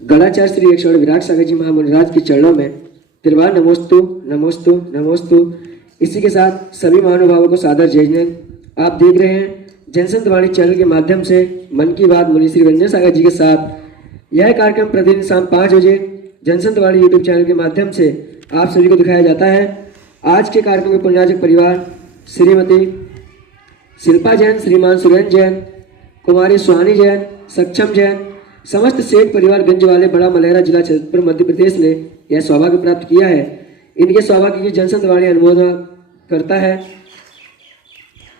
गणाचार्य श्री एक विराट सागर जी महामुनिराज के चरणों में त्रिवार नमोस्तु नमोस्तु नमोस्तु। इसी के साथ सभी महानुभावों को सादर जय जय। आप देख रहे हैं जनसंत वाणी चैनल के माध्यम से मन की बात मुनि श्री रंजन सागर जी के साथ। यह कार्यक्रम प्रतिदिन शाम 5 बजे जनसंत वाणी यूट्यूब चैनल के माध्यम से आप सभी को दिखाया जाता है। आज के कार्यक्रम में पुण्याजक परिवार श्रीमती शिल्पा जैन, श्रीमान सुरेंद्र जैन, कुमारी सुहानी जैन, सक्षम जैन, समस्त सेठ परिवार गंज वाले बड़ा मलहरा जिला छतरपुर मध्य प्रदेश ने यह सौभाग्य प्राप्त किया है। इनके सौभाग्य की जनसंत वाणी अनुमोदन करता है।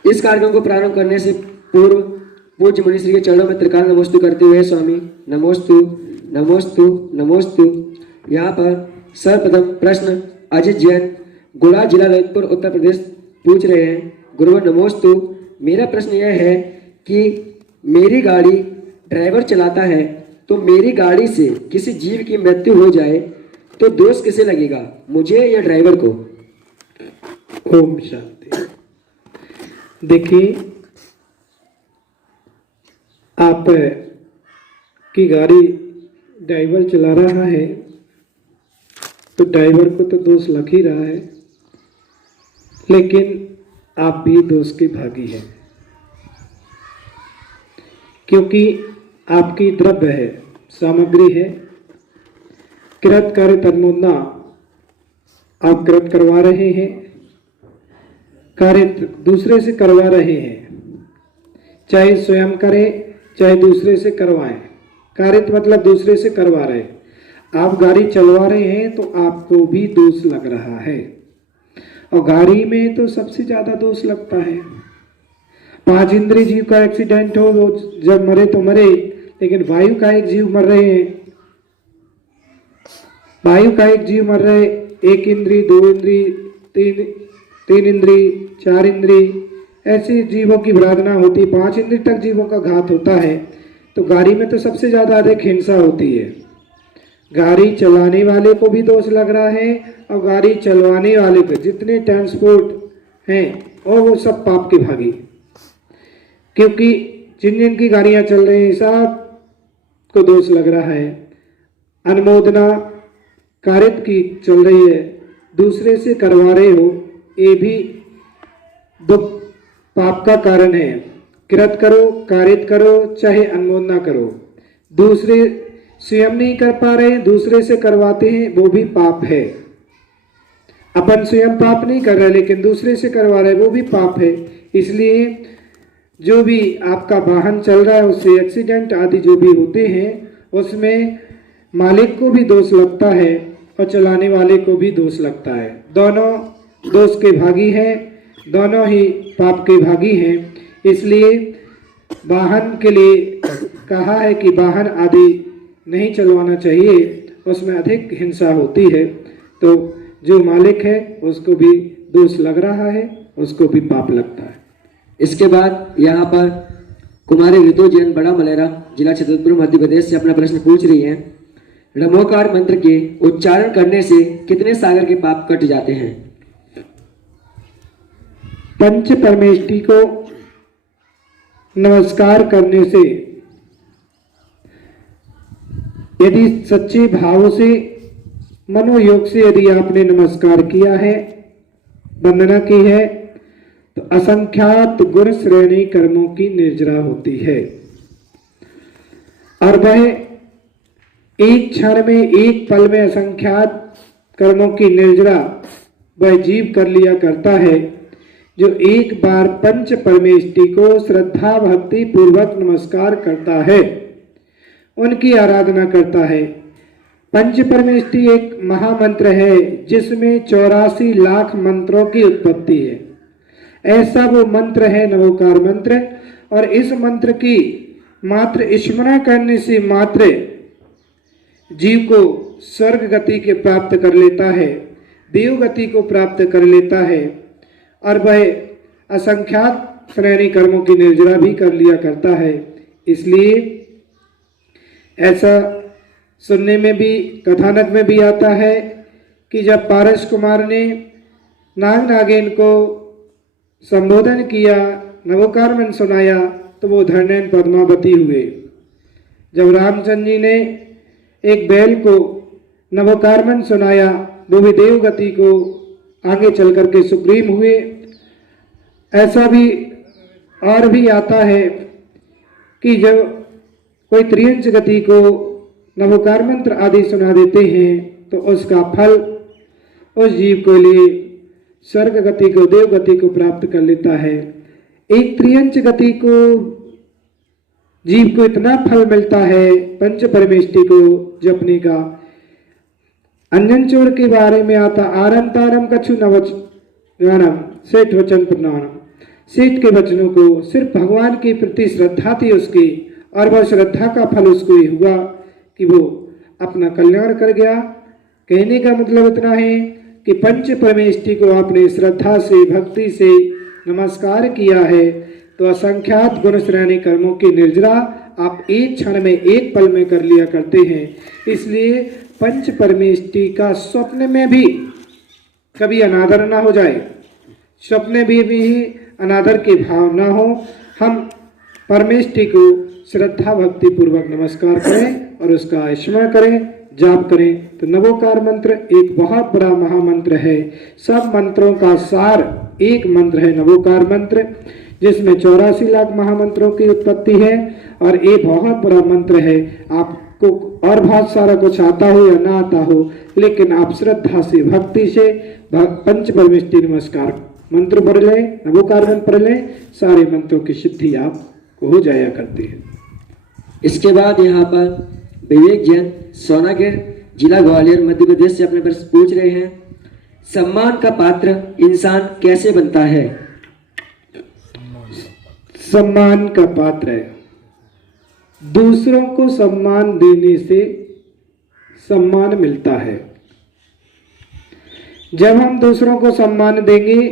इस कार्यक्रम को प्रारंभ करने से पूर्व पूज्य मुनिश्री के चरणों में त्रिकाल नमोस्तु करते हुए स्वामी नमोस्तु नमोस्तु नमोस्तु। यहाँ पर सर्वप्रथम प्रश्न अजित जैन, गोला जिला ललितपुर उत्तर प्रदेश पूछ रहे हैं। गुरुवर नमोस्तु। मेरा प्रश्न यह है कि मेरी गाड़ी ड्राइवर चलाता है तो मेरी गाड़ी से किसी जीव की मृत्यु हो जाए तो दोष किसे लगेगा, मुझे या ड्राइवर को? ओम शांति। देखिए, आप की गाड़ी ड्राइवर चला रहा है तो ड्राइवर को तो दोष लग ही रहा है, लेकिन आप भी दोष के भागी हैं, क्योंकि आपकी द्रव्य है, सामग्री है, कृत कार्य तन्मोदना आप कृत करवा रहे हैं, कार्य दूसरे से करवा रहे हैं, चाहे स्वयं करें चाहे दूसरे से करवाएं। कार्य मतलब दूसरे से करवा रहे हैं, आप गाड़ी चलवा रहे हैं तो आपको भी दोष लग रहा है। और गाड़ी में तो सबसे ज्यादा दोष लगता है। 5 इंद्रिय जीव का एक्सीडेंट हो, वो जब मरे तो मरे, लेकिन वायु का एक जीव मर रहे हैं, वायु का एक जीव मर रहे, 1 इंद्री 2 इंद्री 3 इंद्री 4 इंद्री, ऐसे जीवों की प्रार्थना होती, 5 इंद्री तक जीवों का घात होता है। तो गाड़ी में तो सबसे ज्यादा अधिक हिंसा होती है। गाड़ी चलाने वाले को भी दोष लग रहा है और गाड़ी चलवाने वाले को, जितने ट्रांसपोर्ट हैं और वो सब पाप के भागी, क्योंकि जिन जिन की गाड़ियां चल रही हैं सब को दोष लग रहा है। अनुमोदना कारित की चल रही है, दूसरे से करवा रहे हो, ये भी दुख पाप का कारण है। कृत करो, कारित करो, चाहे अनुमोदना करो, दूसरे स्वयं नहीं कर पा रहे हैं, दूसरे से करवाते हैं, वो भी पाप है। अपन स्वयं पाप नहीं कर रहे लेकिन दूसरे से करवा रहे, वो भी पाप है। इसलिए जो भी आपका वाहन चल रहा है उससे एक्सीडेंट आदि जो भी होते हैं उसमें मालिक को भी दोष लगता है और चलाने वाले को भी दोष लगता है। दोनों दोष के भागी हैं, दोनों ही पाप के भागी हैं। इसलिए वाहन के लिए कहा है कि वाहन आदि नहीं चलवाना चाहिए, उसमें अधिक हिंसा होती है। तो जो मालिक है उसको भी दोष लग रहा है, उसको भी पाप लगता है। इसके बाद यहाँ पर कुमारी ऋतु जैन, बड़ा मलहरा जिला छतरपुर मध्य प्रदेश से अपना प्रश्न पूछ रही हैं। नमोकार मंत्र के उच्चारण करने से कितने सागर के पाप कट जाते हैं? पंच परमेष्टि को नमस्कार करने से, यदि सच्चे भाव से मनोयोग से यदि आपने नमस्कार किया है, वंदना की है, तो असंख्यात गुण श्रेणी कर्मों की निर्जरा होती है और वह एक क्षण में, एक पल में असंख्यात कर्मों की निर्जरा वह जीव कर लिया करता है, जो एक बार पंच परमेष्टि को श्रद्धा भक्ति पूर्वक नमस्कार करता है, उनकी आराधना करता है। पंच परमेष्टि एक महामंत्र है जिसमें 84 लाख मंत्रों की उत्पत्ति है। ऐसा वो मंत्र है नवोकार मंत्र, और इस मंत्र की मात्र स्मरण करने से मात्र जीव को स्वर्ग गति के प्राप्त कर लेता है, देव गति को प्राप्त कर लेता है, और वह असंख्यात श्रेणी कर्मों की निर्जरा भी कर लिया करता है। इसलिए ऐसा सुनने में भी, कथानक में भी आता है कि जब पारस कुमार ने नाग नागिन को संबोधन किया, नवोकार मंत्र सुनाया, तो वो धरनैन पद्मावती हुए। जब रामचंद्र जी ने एक बैल को नवकारमन सुनाया, वो भी देव गति को आगे चल करके सुप्रीम हुए। ऐसा भी और भी आता है कि जब कोई त्रियंच गति को नवोकार मंत्र आदि सुना देते हैं तो उसका फल उस जीव को लिए स्वर्ग गति को, देव गति को प्राप्त कर लेता है। एक त्रियंच गति को जीव को इतना फल मिलता है पंच परमेष्टि को जपने का। अंजन चोर के बारे में आता, आरम तारम कछु नवचनम सेठ वचन प्रणाम। सेठ के वचनों को सिर्फ भगवान के प्रति श्रद्धा थी उसकी, और वह श्रद्धा का फल उसको ये हुआ कि वो अपना कल्याण कर गया। कहने का मतलब इतना है कि पंच परमेष्टि को आपने श्रद्धा से, भक्ति से नमस्कार किया है तो असंख्यात गुण श्रेणी कर्मों की निर्जरा आप एक क्षण में, एक पल में कर लिया करते हैं। इसलिए पंच परमेष्टि का स्वप्न में भी कभी अनादर ना हो जाए, स्वप्न भी अनादर के भाव ना हो। हम परमेष्टि को श्रद्धा भक्ति पूर्वक नमस्कार करें और उसका स्मरण करें, जाप करें। तो नवोकार मंत्र एक बहुत बड़ा महामंत्र है। सब मंत्रों का सार एक मंत्र है नवोकार मंत्र, जिसमें 84 लाख महामंत्रों की उत्पत्ति है और ये बहुत बड़ा मंत्र है। आपको और बहुत सारा कुछ आता हो या ना आता हो, लेकिन आप श्रद्धा से, भक्ति से पंच परमेष्टि नमस्कार मंत्र पढ़ लें, नवोकार मंत्र पढ़ लें, सारे मंत्रों की सिद्धि आपको हो जाया करती है। इसके बाद यहाँ पर विवेक जैन सोनागिर जिला ग्वालियर मध्य प्रदेश से अपने प्रश्न पूछ रहे हैं। सम्मान का पात्र इंसान कैसे बनता है? सम्मान का पात्र है, दूसरों को सम्मान देने से सम्मान मिलता है। जब हम दूसरों को सम्मान देंगे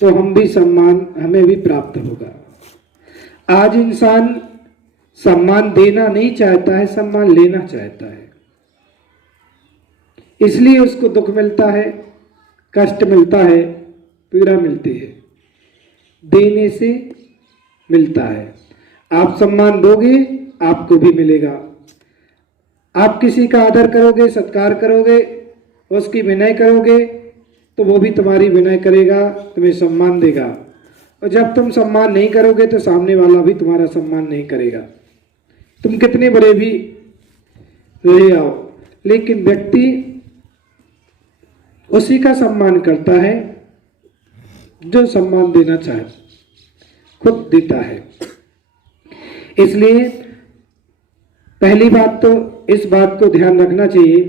तो हम भी सम्मान, हमें भी प्राप्त होगा। आज इंसान सम्मान देना नहीं चाहता है, सम्मान लेना चाहता है, इसलिए उसको दुख मिलता है, कष्ट मिलता है, पीड़ा मिलती है। देने से मिलता है। आप सम्मान दोगे आपको भी मिलेगा। आप किसी का आदर करोगे, सत्कार करोगे, उसकी विनय करोगे तो वो भी तुम्हारी विनय करेगा, तुम्हें सम्मान देगा। और जब तुम सम्मान नहीं करोगे तो सामने वाला भी तुम्हारा सम्मान नहीं करेगा। तुम कितने बड़े भी रहे आओ, लेकिन व्यक्ति उसी का सम्मान करता है जो सम्मान देना चाहे, खुद देता है। इसलिए पहली बात तो इस बात को ध्यान रखना चाहिए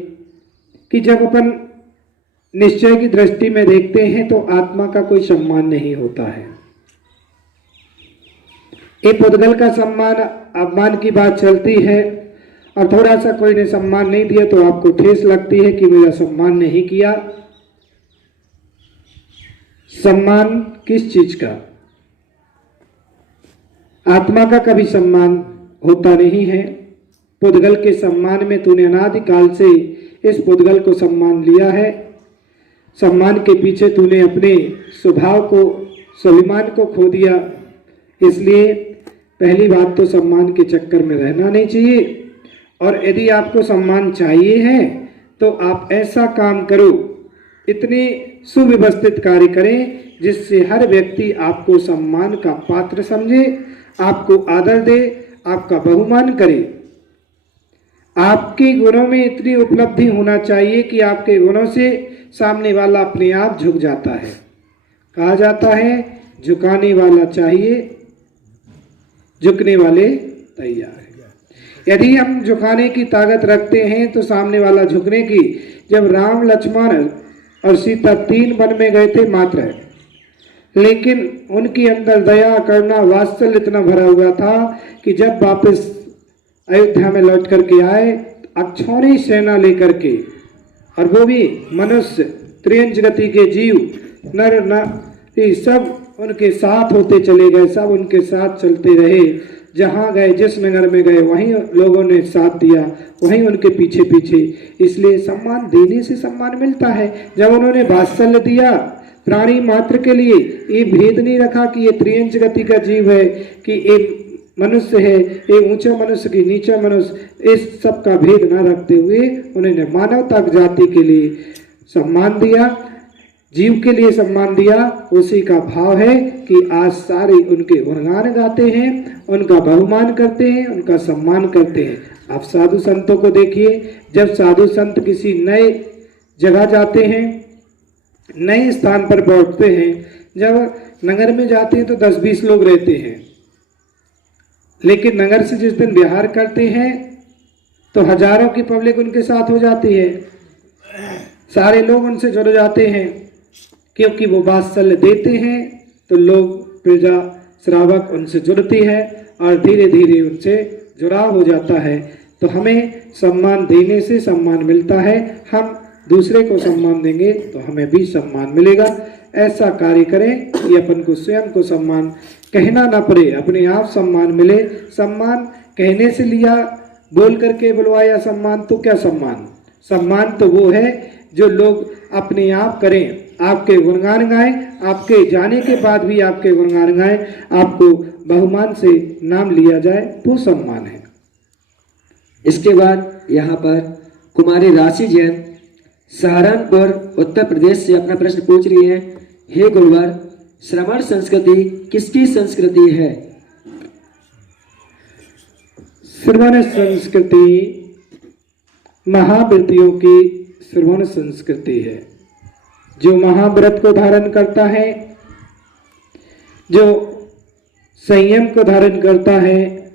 कि जब अपन निश्चय की दृष्टि में देखते हैं तो आत्मा का कोई सम्मान नहीं होता है। एक पुद्गल का सम्मान, अपमान की बात चलती है और थोड़ा सा कोई ने सम्मान नहीं दिया तो आपको ठेस लगती है कि मेरा सम्मान नहीं किया। सम्मान किस चीज का? आत्मा का कभी सम्मान होता नहीं है। पुद्गल के सम्मान में तूने अनादिकाल से इस पुद्गल को सम्मान लिया है। सम्मान के पीछे तूने अपने स्वभाव को, स्वाभिमान को खो दिया। इसलिए पहली बात तो सम्मान के चक्कर में रहना नहीं चाहिए। और यदि आपको सम्मान चाहिए है तो आप ऐसा काम करो, इतने सुव्यवस्थित कार्य करें जिससे हर व्यक्ति आपको सम्मान का पात्र समझे, आपको आदर दे, आपका बहुमान करे। आपके गुणों में इतनी उपलब्धि होना चाहिए कि आपके गुणों से सामने वाला अपने आप झुक जाता है। कहा जाता है झुकाने वाला चाहिए, झुकने वाले तैयार है। यदि हम झुकाने की ताकत रखते हैं तो सामने वाला झुकने की। जब राम, लक्ष्मण और सीता 3 वन में गए थे मात्र, लेकिन उनके अंदर दया, करुणा, वात्सल्य इतना भरा हुआ था कि जब वापस अयोध्या में लौट करके आए, अक्षौणी सेना लेकर के, और वो भी मनुष्य, त्रियंच गति के जीव, नर नारी, सब उनके साथ होते चले गए, सब उनके साथ चलते रहे। जहाँ गए, जिस नगर में गए, वहीं लोगों ने साथ दिया, वहीं उनके पीछे पीछे। इसलिए सम्मान देने से सम्मान मिलता है। जब उन्होंने वात्सल्य दिया प्राणी मात्र के लिए, ये भेद नहीं रखा कि ये त्रियंच गति का जीव है, कि ये मनुष्य है, ये ऊंचा मनुष्य की नीचा मनुष्य, इस सब का भेद न रखते हुए उन्होंने मानवता जाति के लिए सम्मान दिया, जीव के लिए सम्मान दिया। उसी का भाव है कि आज सारे उनके गुणगान गाते हैं, उनका बहुमान करते हैं, उनका सम्मान करते हैं। आप साधु संतों को देखिए, जब साधु संत किसी नए जगह जाते हैं, नए स्थान पर पहुंचते हैं, जब नगर में जाते हैं तो 10-20 लोग रहते हैं, लेकिन नगर से जिस दिन विहार करते हैं तो हजारों की पब्लिक उनके साथ हो जाती है, सारे लोग उनसे जुड़ जाते हैं, क्योंकि वो वात्सल्य देते हैं तो लोग प्रजा श्रावक उनसे जुड़ती है और धीरे धीरे उनसे जुड़ाव हो जाता है। तो हमें सम्मान देने से सम्मान मिलता है, हम दूसरे को सम्मान देंगे तो हमें भी सम्मान मिलेगा। ऐसा कार्य करें कि अपन को स्वयं को सम्मान कहना ना पड़े, अपने आप सम्मान मिले। सम्मान कहने से लिया, बोल करके बुलवाया सम्मान, तो क्या सम्मान? सम्मान तो वो है जो लोग अपने आप करें, आपके गुणगान गाएं, आपके जाने के बाद भी आपके गुणगान गाएं, आपको बहुमान से नाम लिया जाए, वो सम्मान है। इसके बाद यहाँ पर कुमारी राशि जैन सहारनपुर उत्तर प्रदेश से अपना प्रश्न पूछ रही है। हे गुरुवर, श्रवण संस्कृति किसकी संस्कृति है? श्रवण संस्कृति महाव्रतियों की श्रवण संस्कृति है। जो महाव्रत को धारण करता है, जो संयम को धारण करता है,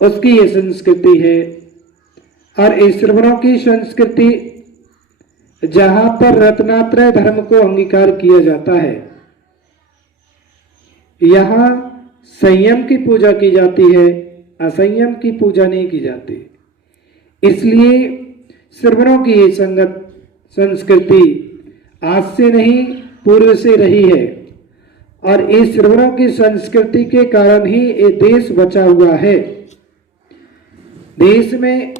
उसकी ये संस्कृति है। और इस श्रवणों की संस्कृति जहां पर रत्नात्रय धर्म को अंगीकार किया जाता है, यहाँ संयम की पूजा की जाती है, असंयम की पूजा नहीं की जाती। इसलिए श्रवणों की ये संस्कृति आज से नहीं, पूर्व से रही है, और इस श्रवणों की संस्कृति के कारण ही ये देश बचा हुआ है। देश में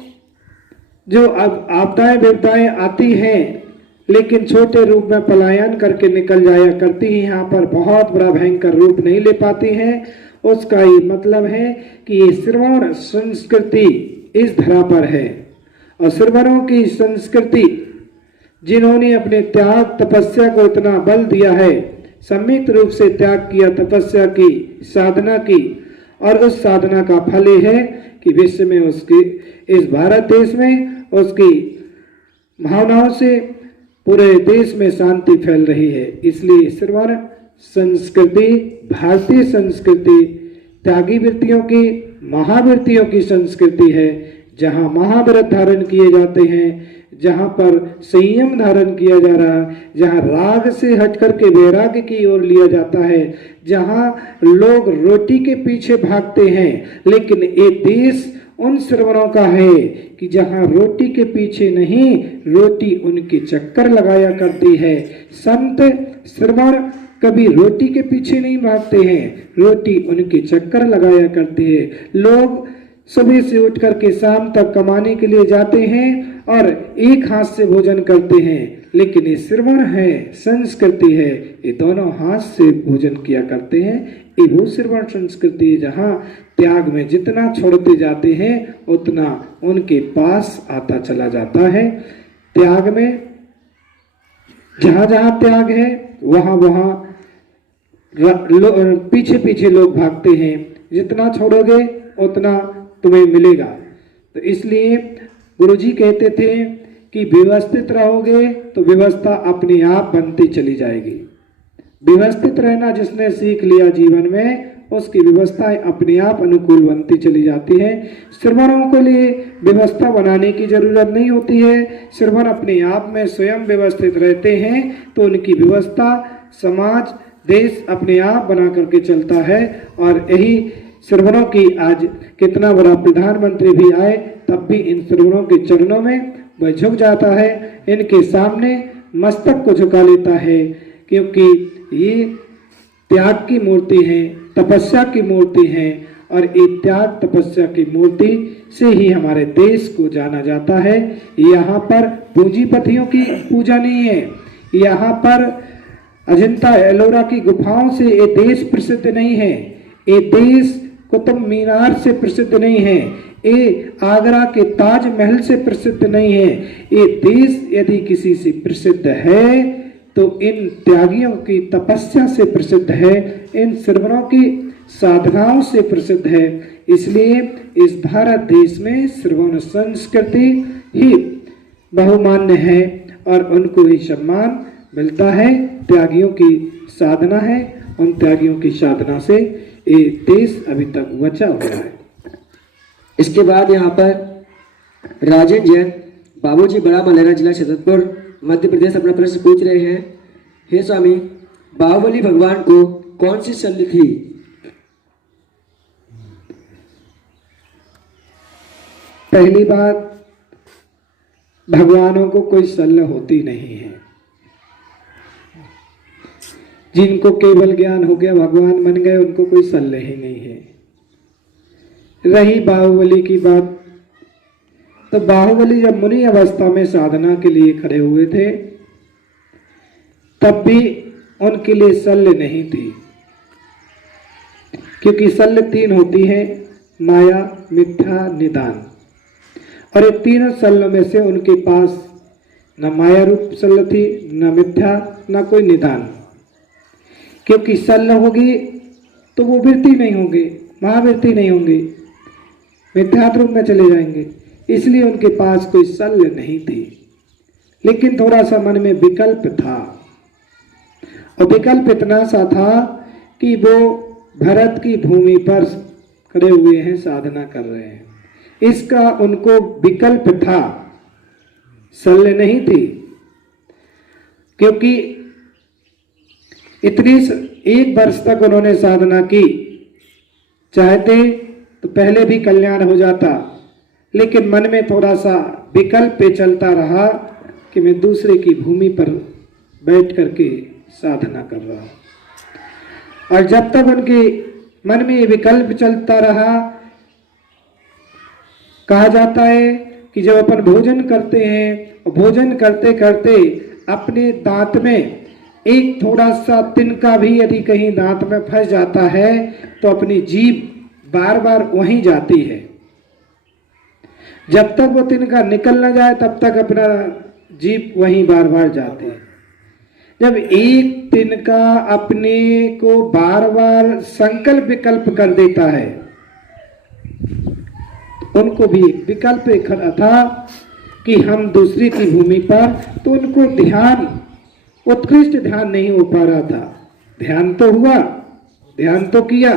जो अब आपदाएं विपदाएं आती हैं, लेकिन छोटे रूप में पलायन करके निकल जाया करती हैं, यहाँ पर बहुत बड़ा भयंकर रूप नहीं ले पाती हैं। उसका ये मतलब है कि ये श्रवण संस्कृति इस धरा पर है, और श्रवणों की संस्कृति जिन्होंने अपने त्याग तपस्या को इतना बल दिया है, संयुक्त रूप से त्याग किया, तपस्या की, साधना की, और उस साधना का फल ये है कि विश्व में उसकी, इस भारत देश में उसकी भावनाओं से पूरे देश में शांति फैल रही है। इसलिए श्रवण संस्कृति भारतीय संस्कृति त्यागी वृत्तियों की, महावृत्तियों की संस्कृति है, जहाँ महाव्रत धारण किए जाते हैं, जहाँ पर संयम धारण किया जा रहा है, जहाँ राग से हट करके वैराग्य की ओर लिया जाता है, जहाँ लोग रोटी के पीछे भागते हैं, लेकिन ये देश उन श्रवणों का है कि जहाँ रोटी के पीछे नहीं, रोटी उनके चक्कर लगाया करती है। संत श्रवण कभी रोटी के पीछे नहीं भागते हैं, रोटी उनके चक्कर लगाया करती है। लोग सुबह से उठ करके शाम तक कमाने के लिए जाते हैं और एक हाथ से भोजन करते हैं, लेकिन ये श्रवण है, संस्कृति है, ये दोनों हाथ से भोजन किया करते हैं। ये वो श्रवण संस्कृति है जहाँ त्याग में जितना छोड़ते जाते हैं उतना उनके पास आता चला जाता है। त्याग में जहाँ जहाँ त्याग है वहाँ वहाँ पीछे पीछे लोग भागते हैं, जितना छोड़ोगे उतना तुम्हें मिलेगा। तो इसलिए गुरुजी कहते थे कि व्यवस्थित रहोगे तो व्यवस्था अपने आप बनती चली जाएगी। व्यवस्थित रहना जिसने सीख लिया जीवन में, उसकी व्यवस्थाएं अपने आप अनुकूल बनती चली जाती है। श्रवणों के लिए व्यवस्था बनाने की जरूरत नहीं होती है। श्रवण अपने आप में स्वयं व्यवस्थित रहते हैं तो उनकी व्यवस्था समाज देश अपने आप बना करके चलता है। और यही श्रवणों की आज कितना बड़ा प्रधानमंत्री भी आए तब भी इन श्रवणों के चरणों में वह झुक जाता है, इनके सामने मस्तक को झुका लेता है, क्योंकि ये त्याग की मूर्ति है, तपस्या की मूर्ति है, और ये त्याग तपस्या की मूर्ति से ही हमारे देश को जाना जाता है। यहाँ पर पूंजीपतियों की पूजा नहीं है, यहाँ पर अजंता एलोरा की गुफाओं से ये देश प्रसिद्ध नहीं है। ये देश कुतुब मीनार से प्रसिद्ध नहीं है, ये आगरा के ताजमहल से प्रसिद्ध नहीं है। ये देश यदि किसी से प्रसिद्ध है तो इन त्यागियों की तपस्या से प्रसिद्ध है, इन श्रवणों की साधनाओं से प्रसिद्ध है। इसलिए इस भारत देश में श्रवण संस्कृति ही बहुमान्य है और उनको ही सम्मान मिलता है। त्यागियों की साधना है, उन त्यागियों की साधना से ये देश अभी तक बचा हुआ है। इसके बाद यहाँ पर राजेंद्र जैन बाबूजी बड़ा मलेरा जिला छतरपुर मध्य प्रदेश अपना प्रश्न पूछ रहे हैं। हे स्वामी, बाहुबली भगवान को कौन सी शल्य थी? पहली बात, भगवानों को कोई शल्य होती नहीं है। जिनको केवल ज्ञान हो गया, भगवान बन गए, उनको कोई शल्य ही नहीं है। रही बाहुबली की बात, तो बाहुबली जब मुनि अवस्था में साधना के लिए खड़े हुए थे तब भी उनके लिए शल्य नहीं थी, क्योंकि शल्य तीन होती है, माया, मिथ्या, निदान। और ये तीनों शल्यों में से उनके पास न माया रूप शल्य थी, न मिथ्या, न कोई निदान। क्योंकि शल्य होगी तो वो वृत्ति नहीं होंगे, महावृत्ति नहीं होंगे, मिथ्यात्व रूप में चले जाएंगे। इसलिए उनके पास कोई शल्य नहीं थी। लेकिन थोड़ा सा मन में विकल्प था, और विकल्प इतना सा था कि वो भरत की भूमि पर खड़े हुए हैं, साधना कर रहे हैं, इसका उनको विकल्प था, शल्य नहीं थी। क्योंकि इतनी 1 वर्ष तक उन्होंने साधना की, चाहते तो पहले भी कल्याण हो जाता, लेकिन मन में थोड़ा सा विकल्प चलता रहा कि मैं दूसरे की भूमि पर बैठ करके साधना कर रहा हूं। और जब तक उनके मन में ये विकल्प चलता रहा, कहा जाता है कि जब अपन भोजन करते हैं, भोजन करते करते अपने दांत में एक थोड़ा सा तिनका भी यदि कहीं दांत में फंस जाता है तो अपनी जीभ बार बार वहीं जाती है। जब तक वो तिनका निकल ना जाए तब तक अपना जीभ वहीं बार बार जाती है। जब एक तिनका अपने को बार बार संकल्प विकल्प कर देता है, उनको भी विकल्प खड़ा था कि हम दूसरी की भूमि पर, तो उनको ध्यान, उत्कृष्ट ध्यान नहीं हो पा रहा था। ध्यान तो हुआ, ध्यान तो किया,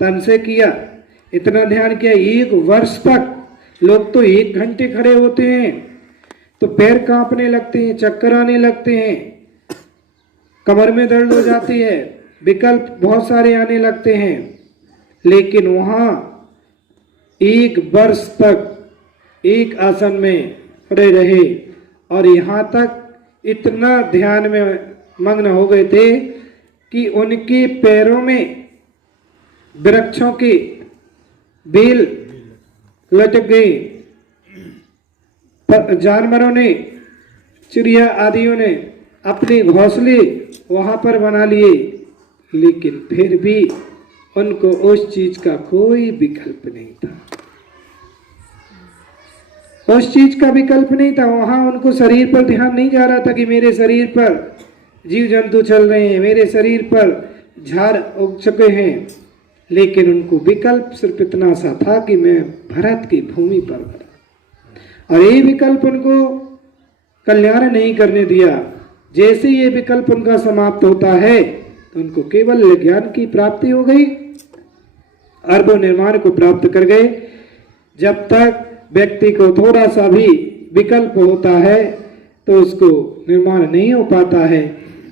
तन से किया, इतना ध्यान किया 1 वर्ष तक। लोग तो 1 घंटे खड़े होते हैं तो पैर कांपने लगते हैं, चक्कर आने लगते हैं, कमर में दर्द हो जाती है, विकल्प बहुत सारे आने लगते हैं। लेकिन वहां 1 वर्ष तक एक आसन में खड़े रहे और यहाँ तक इतना ध्यान में मग्न हो गए थे कि उनके पैरों में वृक्षों के बेल लटक गई। जानवरों ने, चिड़िया आदियों ने अपने घोंसले वहां पर बना लिए, लेकिन फिर भी उनको उस चीज का कोई विकल्प नहीं था। उस चीज का विकल्प नहीं था। वहां उनको शरीर पर ध्यान नहीं जा रहा था कि मेरे शरीर पर जीव जंतु चल रहे हैं, मेरे शरीर पर झाड़ उग चुके हैं, लेकिन उनको विकल्प सिर्फ इतना सा था कि मैं भरत की भूमि पर खड़ा। और ये विकल्प उनको कल्याण नहीं करने दिया। जैसे ये विकल्प उनका समाप्त होता है तो उनको केवल ज्ञान की प्राप्ति हो गई, अरबों निर्माण को प्राप्त कर गए। जब तक व्यक्ति को थोड़ा सा भी विकल्प होता है तो उसको निर्माण नहीं हो पाता है।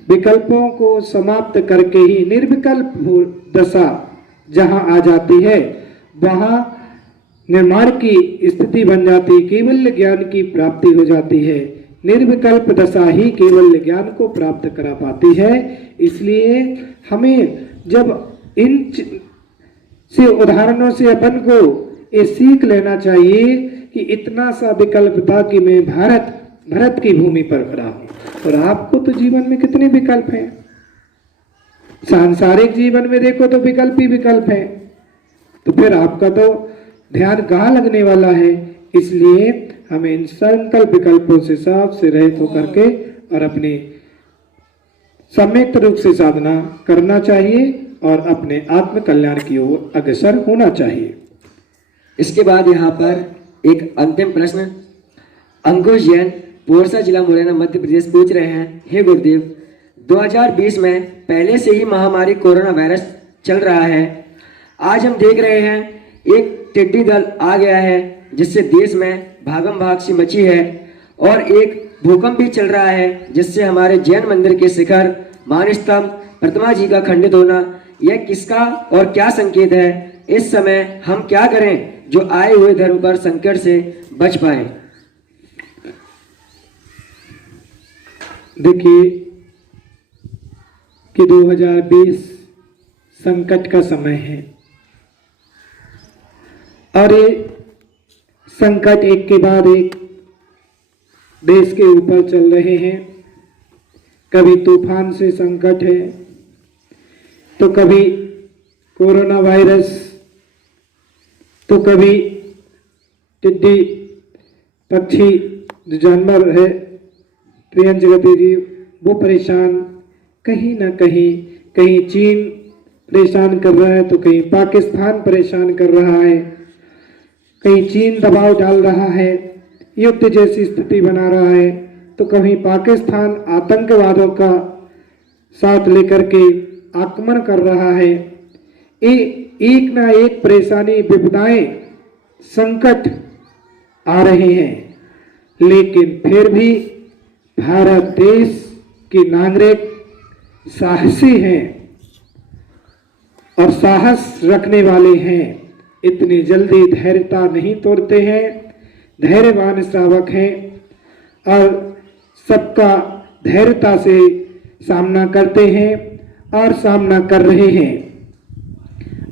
विकल्पों को समाप्त करके ही निर्विकल्प दशा जहां आ जाती है, वहां निर्माण की स्थिति बन जाती है, केवल ज्ञान की प्राप्ति हो जाती है। निर्विकल्प दशा ही केवल ज्ञान को प्राप्त करा पाती है। इसलिए हमें जब इन से उदाहरणों से अपन को ये सीख लेना चाहिए कि इतना सा विकल्प था कि मैं भरत की भूमि पर खड़ा हूं। और आपको तो जीवन में कितने विकल्प हैं, सांसारिक जीवन में देखो तो विकल्प ही विकल्प है। तो फिर आपका तो ध्यान कहाँ लगने वाला है। इसलिए हमें इन संकल्प विकल्पों से साफ से रहित होकर के और अपने सम्यक रूप से साधना करना चाहिए और अपने आत्म कल्याण की ओर अग्रसर होना चाहिए। इसके बाद यहाँ पर एक अंतिम प्रश्न अंकुश जैन, पोरसा जिला मुरैना मध्य प्रदेश पूछ रहे हैं, हे गुरुदेव, 2020 में पहले से ही महामारी कोरोना वायरस चल रहा है। आज हम देख रहे हैं एक टिड्डी दल आ गया है जिससे देश में भागम भाग सी मची है और एक भूकंप भी चल रहा है जिससे हमारे जैन मंदिर के शिखर, मान स्तंभ, प्रतिमा जी का खंडित होना, यह किसका और क्या संकेत है। इस समय हम क्या करें जो आए हुए धर्म पर संकट से बच पाए। देखिए कि 2020 संकट का समय है और ये संकट एक के बाद एक देश के ऊपर चल रहे हैं। कभी तूफान से संकट है तो कभी कोरोना वायरस, तो कभी टिड्डी पक्षी जो जानवर है त्रियंज गतिजीव वो परेशान, कहीं ना कहीं चीन परेशान कर रहा है तो कहीं पाकिस्तान परेशान कर रहा है, कहीं चीन दबाव डाल रहा है, युद्ध जैसी स्थिति बना रहा है, तो कहीं पाकिस्तान आतंकवादों का साथ लेकर के आक्रमण कर रहा है। एक ना एक परेशानी, विपदाएं, संकट आ रहे हैं, लेकिन फिर भी भारत देश के नागरिक साहसी हैं और साहस रखने वाले हैं। इतनी जल्दी धैर्यता नहीं तोड़ते हैं, धैर्यवान श्रावक हैं और सबका धैर्यता से सामना करते हैं और सामना कर रहे हैं।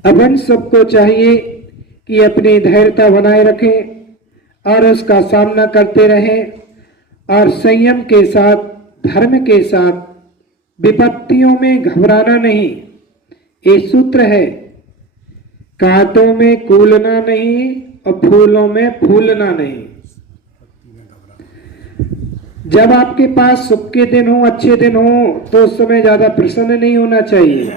अब हम सबको चाहिए कि अपनी धैर्यता बनाए रखें और उसका सामना करते रहें और संयम के साथ, धर्म के साथ, विपत्तियों में घबराना नहीं। ये सूत्र है, कांटों में कूलना नहीं और फूलों में फूलना नहीं। जब आपके पास सुख के दिन हो, अच्छे दिन हो, तो उस समय ज्यादा प्रसन्न नहीं होना चाहिए।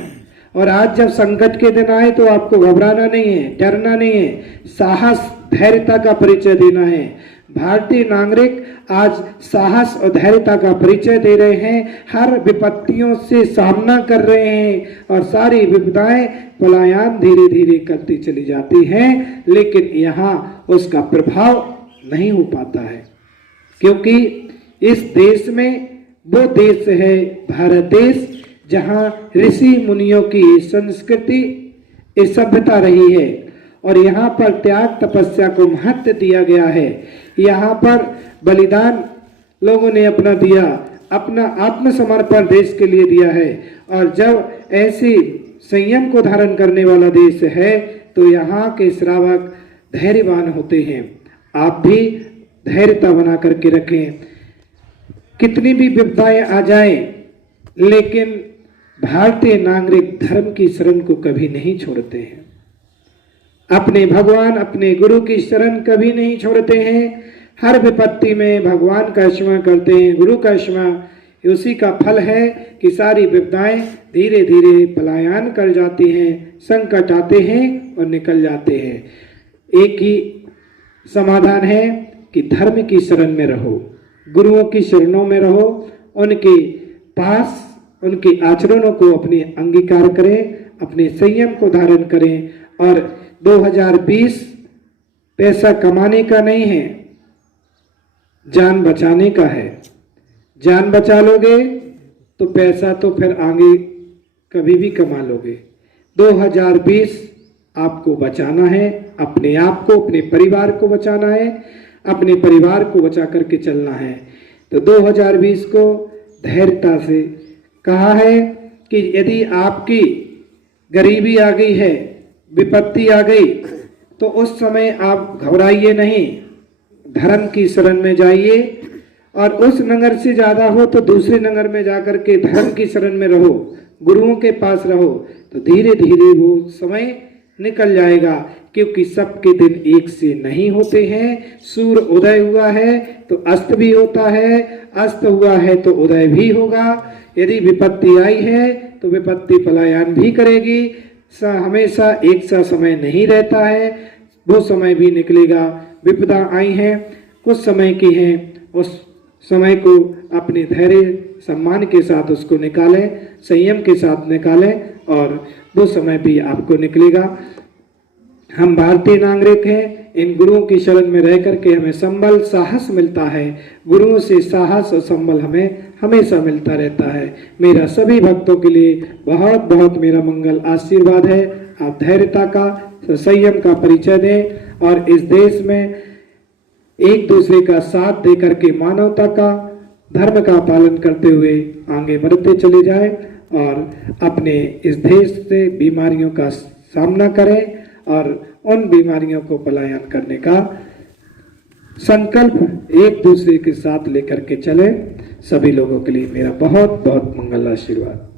और आज जब संकट के दिन आए तो आपको घबराना नहीं है, डरना नहीं है, साहस, धैर्यता का परिचय देना है। भारतीय नागरिक आज साहस और धैर्यता का परिचय दे रहे हैं, हर विपत्तियों से सामना कर रहे हैं और सारी विपदाएं पलायन धीरे धीरे करती चली जाती हैं, लेकिन यहाँ उसका प्रभाव नहीं हो पाता है क्योंकि इस देश में वो देश है भारत देश जहाँ ऋषि मुनियों की संस्कृति, सभ्यता रही है और यहाँ पर त्याग तपस्या को महत्व दिया गया है। यहाँ पर बलिदान लोगों ने अपना दिया, अपना आत्मसमर्पण देश के लिए दिया है। और जब ऐसी संयम को धारण करने वाला देश है तो यहाँ के श्रावक धैर्यवान होते हैं। आप भी धैर्यता बना करके रखें, कितनी भी विपदाएं आ जाएं, लेकिन भारतीय नागरिक धर्म की शरण को कभी नहीं छोड़ते हैं, अपने भगवान, अपने गुरु की शरण कभी नहीं छोड़ते हैं। हर विपत्ति में भगवान का स्मरण करते हैं, गुरु का स्मरण। उसी का फल है कि सारी विपदाएं धीरे धीरे पलायन कर जाती हैं, संकट आते हैं और निकल जाते हैं। एक ही समाधान है कि धर्म की शरण में रहो, गुरुओं की शरणों में रहो, उनके पास उनके आचरणों को अपने अंगीकार करें, अपने संयम को धारण करें। और 2020 पैसा कमाने का नहीं है, जान बचाने का है। जान बचा लोगे तो पैसा तो फिर आगे कभी भी कमा लोगे। 2020 आपको बचाना है, अपने आप को, अपने परिवार को बचाना है, अपने परिवार को बचा करके चलना है। तो 2020 को धैर्यता से कहा है कि यदि आपकी गरीबी आ गई है, विपत्ति आ गई, तो उस समय आप घबराइए नहीं, धर्म की शरण में जाइए और उस नगर से ज्यादा हो तो दूसरे नगर में जाकर के धर्म की शरण में रहो, गुरुओं के पास रहो, तो धीरे धीरे वो समय निकल जाएगा, क्योंकि सबके दिन एक से नहीं होते हैं। सूर्य उदय हुआ है तो अस्त भी होता है, अस्त हुआ है तो उदय भी होगा। यदि विपत्ति आई है तो विपत्ति पलायन भी करेगी। हमेशा एक सा समय नहीं रहता है, वो समय भी निकलेगा। विपदा आई है, कुछ समय की है, उस समय को अपने धैर्य सम्मान के साथ उसको निकालें, संयम के साथ निकालें और वो समय भी आपको निकलेगा। हम भारतीय नागरिक हैं, इन गुरुओं की शरण में रह करके हमें संबल साहस मिलता है। गुरुओं से साहस और संबल हमें हमेशा मिलता रहता है। मेरा सभी भक्तों के लिए बहुत बहुत मेरा मंगल आशीर्वाद है। आप धैर्यता का, संयम का परिचय दें और इस देश में एक दूसरे का साथ दे करके मानवता का, धर्म का पालन करते हुए आगे बढ़ते चले जाएं और अपने इस देश से बीमारियों का सामना करें और उन बीमारियों को पलायन करने का संकल्प एक दूसरे के साथ लेकर के चले। सभी लोगों के लिए मेरा बहुत बहुत मंगल आशीर्वाद।